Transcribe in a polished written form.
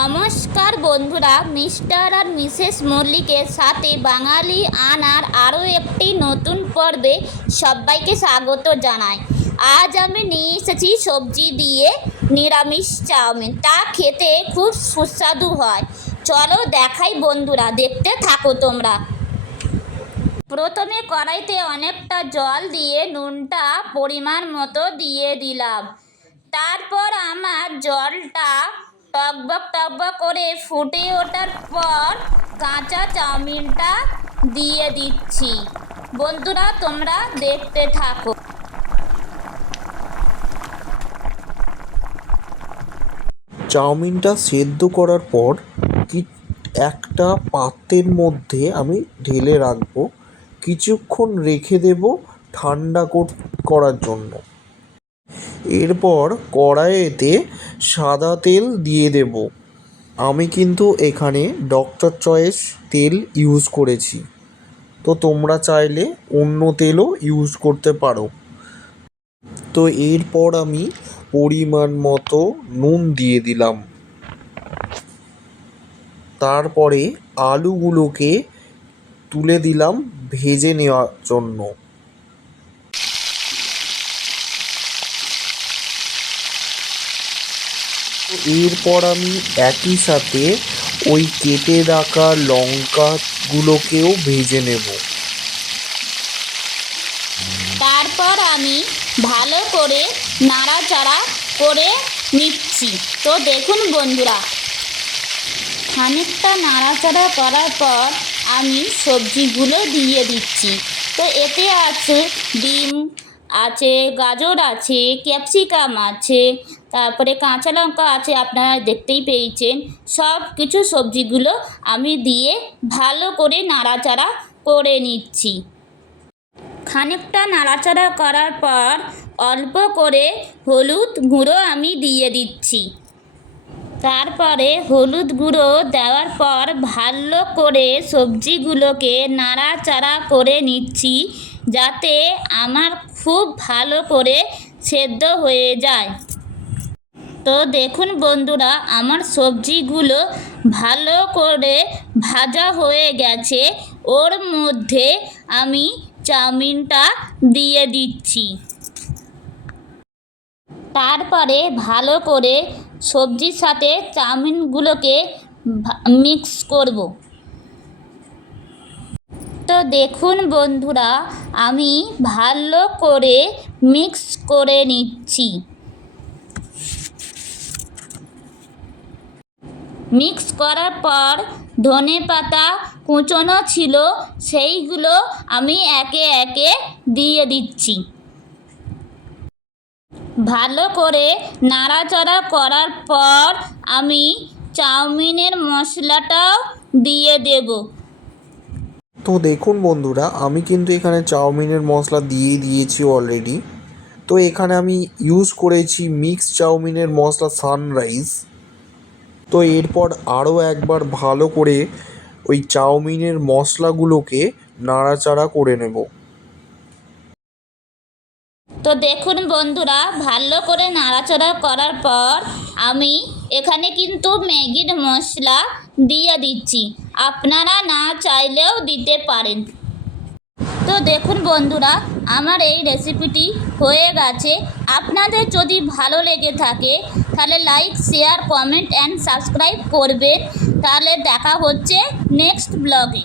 নমস্কার বন্ধুরা, মিস্টার আর মিসেস মল্লিকের সাথে বাঙালি আনার আরও একটি নতুন পর্বে সবাইকে স্বাগত জানাই। আজ আমি নিয়ে এসেছি সবজি দিয়ে নিরামিষ চাউমিন। তা খেতে খুব সুস্বাদু হয়। চলো দেখাই বন্ধুরা, দেখতে থাকো তোমরা। প্রথমে কড়াইতে অনেকটা জল দিয়ে নুনটা পরিমাণ মতো দিয়ে দিলাম। তারপর আমার জলটা টকবক টকবক করে ফুটে ওঠার পর কাঁচা চাউমিনটা দিয়ে দিচ্ছি। বন্ধুরা তোমরা দেখতে থাকো। চাউমিনটা সেদ্ধ করার পর একটা পাত্রের মধ্যে আমি ঢেলে রাখবো, কিছুক্ষণ রেখে দেব ঠান্ডা করার জন্য। এরপর কড়াইতে সাদা তেল দিয়ে দেব। আমি কিন্তু এখানে ডক্টর চয়েস তেল ইউজ করেছি, তো তোমরা চাইলে অন্য তেলও ইউজ করতে পারো। তো এরপর আমি পরিমাণ মতো নুন দিয়ে দিলাম। তারপরে আলুগুলোকে তুলে দিলাম ভেজে নেওয়ার জন্য। এরপর আমি একই সাথে ওই কেটে রাখা লঙ্কাগুলোকেও ভেজে নেব। তারপর আমি ভালো করে নাড়াচাড়া করে নিচ্ছি। তো দেখুন বন্ধুরা, খানিকটা নাড়াচাড়া করার পর আমি সবজিগুলো দিয়ে দিচ্ছি। তো এতে আছে ডিম আছে, গাজর আছে, ক্যাপসিকাম আছে, তারপরে কাঁচা লঙ্কা আছে, আপনারা দেখতেই পেয়েছেন। সব কিছু সবজিগুলো আমি দিয়ে ভালো করে নাড়াচাড়া করে নিচ্ছি। খানিকটা নাড়াচাড়া করার পর অল্প করে হলুদ গুঁড়ো আমি দিয়ে দিচ্ছি। তারপরে হলুদ গুঁড়ো দেওয়ার পর ভালো করে সবজিগুলোকে নাড়াচাড়া করে নিচ্ছি, যাতে আমার খুব ভালো করে সেদ্ধ হয়ে যায়। তো দেখুন বন্ধুরা, আমার সবজিগুলো ভালো করে ভাজা হয়ে গেছে। ওর মধ্যে আমি চাউমিনটা দিয়ে দিচ্ছি। তারপরে ভালো করে সবজির সাথে চাউমিনগুলোকে মিক্স করব। তো দেখুন বন্ধুরা, আমি ভালো করে মিক্স করে নিচ্ছি। মিক্স করার পর ধনেপাতা কুচনো ছিল, সেইগুলো আমি একে একে দিয়ে দিচ্ছি। ভালো করে নাড়াচাড়া করার পর আমি চাউমিনের মশলাটাও দিয়ে দেব। তো দেখুন বন্ধুরা, আমি কিন্তু এখানে চাউমিনের মশলা দিয়ে দিয়েছি অলরেডি। তো এখানে আমি ইউজ করেছি মিক্স চাউমিনের মশলা সানরাইজ। তো এরপর আরও একবার ভালো করে ওই চাউমিনের মশলাগুলোকে নাড়াচাড়া করে নেব। তো দেখুন বন্ধুরা, ভালো করে নাড়াচাড়া করার পর আমি এখানে কিন্তু ম্যাগির মশলা দিয়ে দিচ্ছি। আপনারা না চাইলেও দিতে পারেন। তো দেখুন বন্ধুরা, আমার এই রেসিপিটি হয়ে গেছে। আপনাদের যদি ভালো লেগে থাকে তাহলে like, share, comment and subscribe করবেন। তাহলে দেখা হচ্ছে নেক্সট ব্লগে।